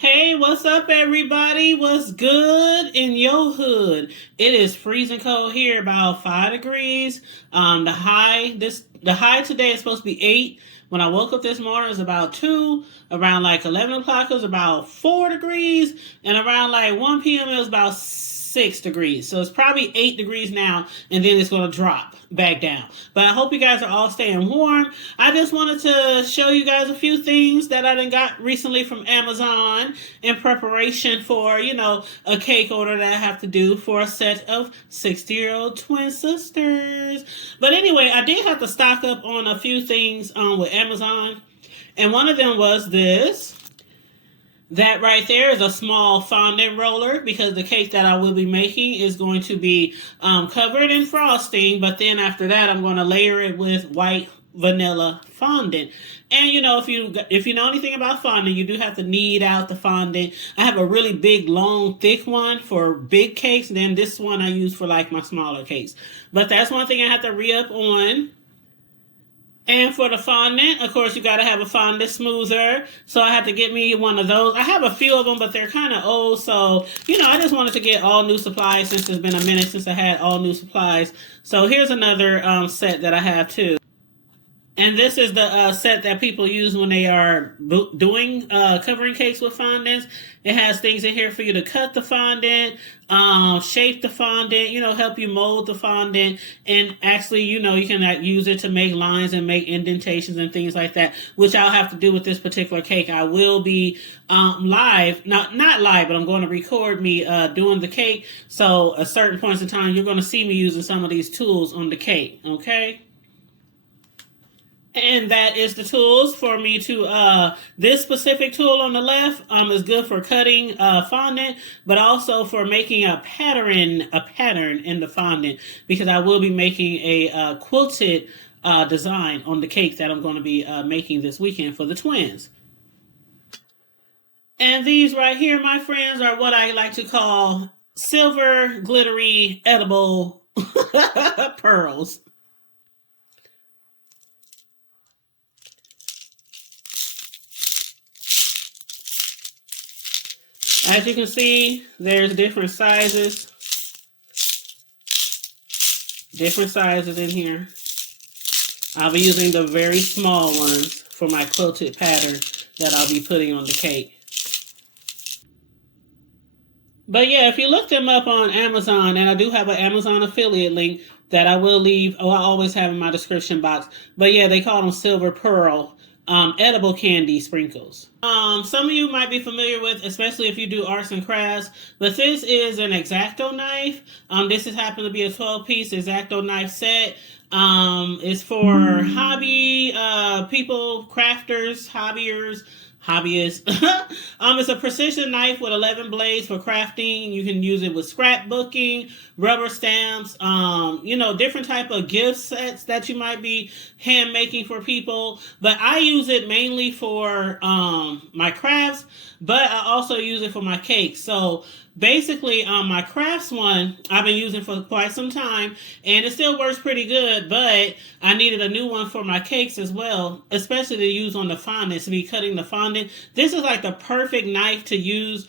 Hey, what's up, everybody? What's good in your hood? It is freezing cold here, about 5 degrees. The high today is supposed to be 8. When I woke up this morning, it was about 2. Around like 11 o'clock, it was about 4 degrees, and around like 1 p.m., it was about 6 degrees. So it's probably 8 degrees now, and then it's going to drop back down. But I hope you guys are all staying warm. I just wanted to show you guys a few things that I done got recently from Amazon in preparation for, a cake order that I have to do for a set of 60-year-old twin sisters. But anyway, I did have to stock up on a few things with Amazon. And one of them was this. That right there is a small fondant roller because the cake that I will be making is going to be covered in frosting, but then after that I'm going to layer it with white vanilla fondant. And if you know anything about fondant, you do have to knead out the fondant. I have a really big, long, thick one for big cakes, and then this one I use for like my smaller cakes. But that's one thing I have to re-up on. And for the fondant, of course, you got to have a fondant smoother. So I had to get me one of those. I have a few of them, but they're kind of old. So, I just wanted to get all new supplies since it's been a minute since I had all new supplies. So here's another set that I have too. And this is the set that people use when they are doing covering cakes with fondants. It has things in here for you to cut the fondant, shape the fondant, help you mold the fondant. And actually, you can use it to make lines and make indentations and things like that, which I'll have to do with this particular cake. I will be live, not live, but I'm going to record me doing the cake. So at certain points in time, you're going to see me using some of these tools on the cake, okay? And that is the tools for me to, this specific tool on the left is good for cutting fondant, but also for making a pattern in the fondant, because I will be making a quilted design on the cake that I'm going to be making this weekend for the twins. And these right here, my friends, are what I like to call silver, glittery, edible pearls. As you can see, there's different sizes in here. I'll be using the very small ones for my quilted pattern that I'll be putting on the cake. But yeah, if you look them up on Amazon, and I do have an Amazon affiliate link that I will leave, I always have in my description box. But yeah, they call them silver pearl. Edible candy sprinkles. Some of you might be familiar with, especially if you do arts and crafts, but this is an X-Acto knife. This has happened to be a 12-piece X-Acto knife set. It's for hobby people, crafters, hobbyists. It's a precision knife with 11 blades for crafting. You can use it with scrapbooking, rubber stamps, different type of gift sets that you might be hand making for people. But I use it mainly for my crafts, but I also use it for my cakes. So basically, my crafts one I've been using for quite some time, and it still works pretty good, but I needed a new one for my cakes as well, especially to use on the fondant, to be cutting the fondant. This is like the perfect knife to use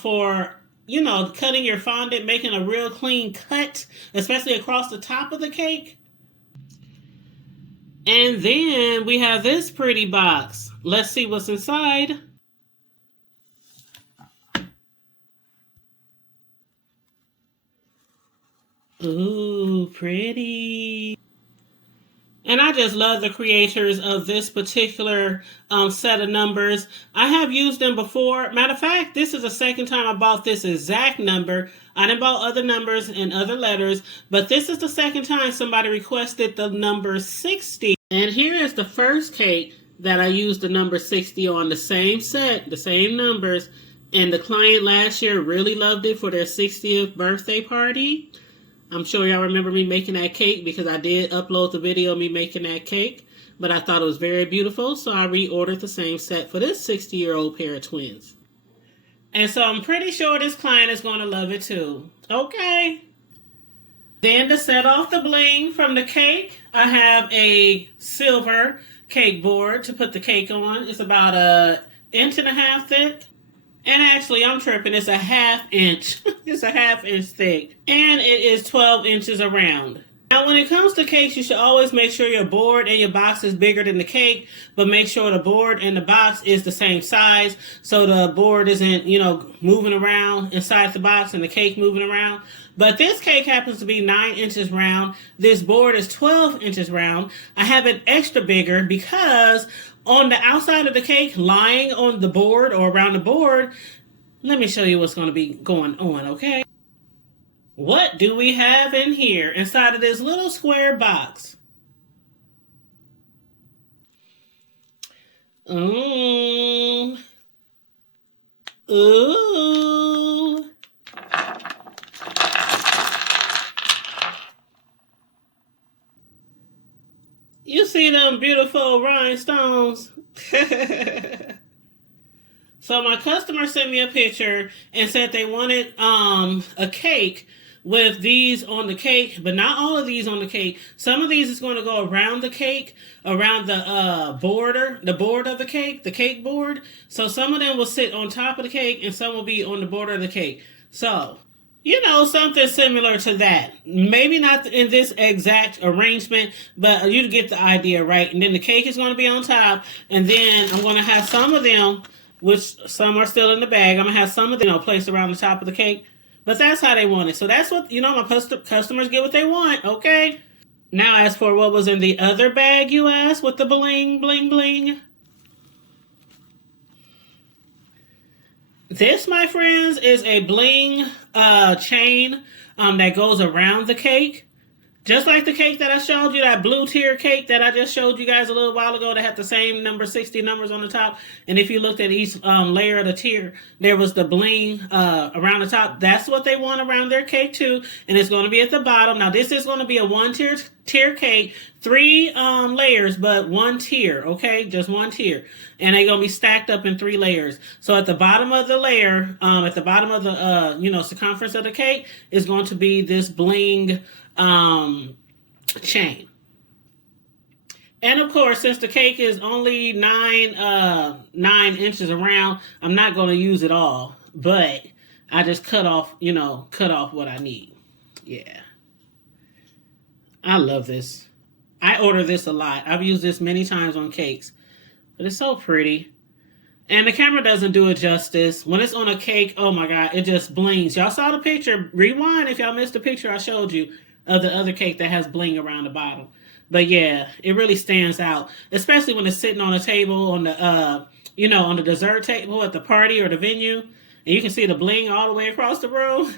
for cutting your fondant, making a real clean cut, especially across the top of the cake. And then we have this pretty box. Let's see what's inside. Ooh, pretty. And I just love the creators of this particular set of numbers. I have used them before. Matter of fact, this is the second time I bought this exact number. I done bought other numbers and other letters, but this is the second time somebody requested the number 60. And here is the first cake that I used the number 60 on, the same set, the same numbers. And the client last year really loved it for their 60th birthday party. I'm sure y'all remember me making that cake because I did upload the video of me making that cake. But I thought it was very beautiful, so I reordered the same set for this 60-year-old pair of twins. And so I'm pretty sure this client is going to love it too. Okay. Then to set off the bling from the cake, I have a silver cake board to put the cake on. It's about 1.5 inches thick. And actually, I'm tripping. It's a half inch. It's a half inch thick. And it is 12 inches around. Now, when it comes to cakes, you should always make sure your board and your box is bigger than the cake, but make sure the board and the box is the same size so the board isn't, moving around inside the box and the cake moving around. But this cake happens to be 9 inches round. This board is 12 inches round. I have it extra bigger because on the outside of the cake, lying on the board or around the board, let me show you what's going to be going on, okay? What do we have in here inside of this little square box? Ooh. You see them beautiful rhinestones? So my customer sent me a picture and said they wanted a cake with these on the cake, but not all of these on the cake. Some of these is going to go around the cake, around the board of the cake board. So some of them will sit on top of the cake and some will be on the border of the cake. So, something similar to that. Maybe not in this exact arrangement, but you get the idea, right? And then the cake is going to be on top, and then I'm going to have some of them, which some are still in the bag. I'm going to have some of them, placed around the top of the cake. But that's how they want it. So that's what, my customers get what they want, okay? Now, as for what was in the other bag, you asked, with the bling, bling, bling. This, my friends, is a bling chain that goes around the cake. Just like the cake that I showed you, that blue tier cake that I just showed you guys a little while ago that had the same number 60 numbers on the top. And if you looked at each layer of the tier, there was the bling around the top. That's what they want around their cake too. And it's going to be at the bottom. Now this is going to be a one tier cake, 3 layers, but 1 tier, okay? Just 1 tier. And they're going to be stacked up in 3 layers. So at the bottom of the layer, at the bottom of the, circumference of the cake is going to be this bling chain. And of course, since the cake is only 9 inches around, I'm not going to use it all, but I just cut off what I need. Yeah. I love this. I order this a lot. I've used this many times on cakes, but it's so pretty. And the camera doesn't do it justice. When it's on a cake, oh my God, it just blings. Y'all saw the picture. Rewind if y'all missed the picture I showed you of the other cake that has bling around the bottom. But yeah, it really stands out, especially when it's sitting on a table on the, on the dessert table at the party or the venue, and you can see the bling all the way across the room.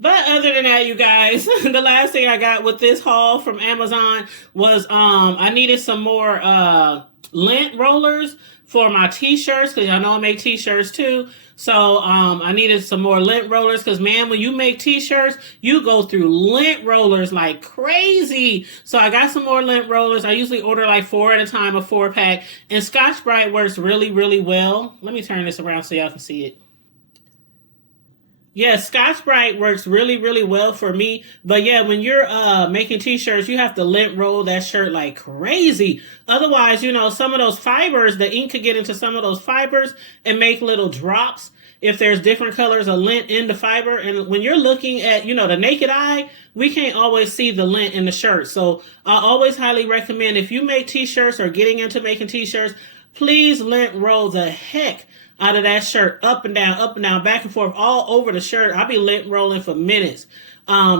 But other than that, you guys, the last thing I got with this haul from Amazon was I needed some more lint rollers for my t-shirts, because y'all know I make t-shirts too. So I needed some more lint rollers because, man, when you make t-shirts, you go through lint rollers like crazy. So I got some more lint rollers. I usually order like 4 at a time, a 4-pack. And Scotch-Brite works really, really well. Let me turn this around so y'all can see it. Yeah, Scotch-Brite works really, really well for me. But yeah, when you're making t-shirts, you have to lint roll that shirt like crazy. Otherwise, some of those fibers, the ink could get into some of those fibers and make little drops if there's different colors of lint in the fiber. And when you're looking at, the naked eye, we can't always see the lint in the shirt. So I always highly recommend, if you make t-shirts or getting into making t-shirts, please lint roll the heck out of that shirt, up and down, back and forth, all over the shirt. I'll be lint rolling for minutes,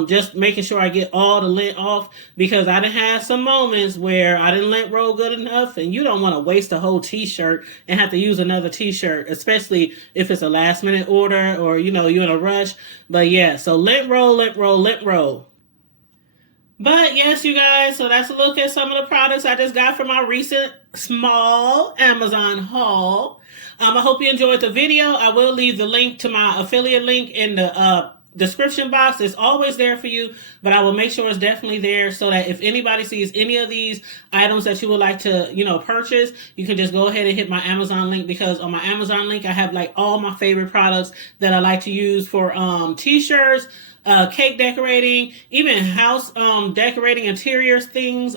just making sure I get all the lint off, because I done had some moments where I didn't lint roll good enough, and you don't want to waste a whole t-shirt and have to use another t-shirt, especially if it's a last minute order or, you're in a rush. But yeah, so lint roll, lint roll, lint roll. But yes, you guys, so that's a look at some of the products I just got from my recent small Amazon haul. I hope you enjoyed the video. I will leave the link to my affiliate link in the description box. It's always there for you, but I will make sure it's definitely there so that if anybody sees any of these items that you would like to, purchase, you can just go ahead and hit my Amazon link, because on my Amazon link, I have like all my favorite products that I like to use for t-shirts, cake decorating, even house decorating, interiors things,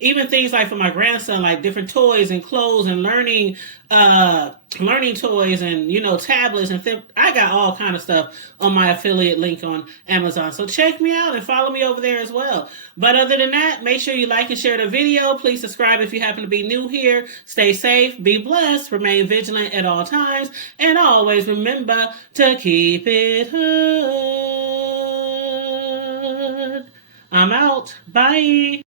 even things like for my grandson, like different toys and clothes and learning toys and tablets and I got all kind of stuff on my affiliate link on Amazon. So check me out and follow me over there as well. But other than that, make sure you like and share the video. Please subscribe if you happen to be new here. Stay safe, be blessed, remain vigilant at all times, and always remember to keep it hood. I'm out. Bye.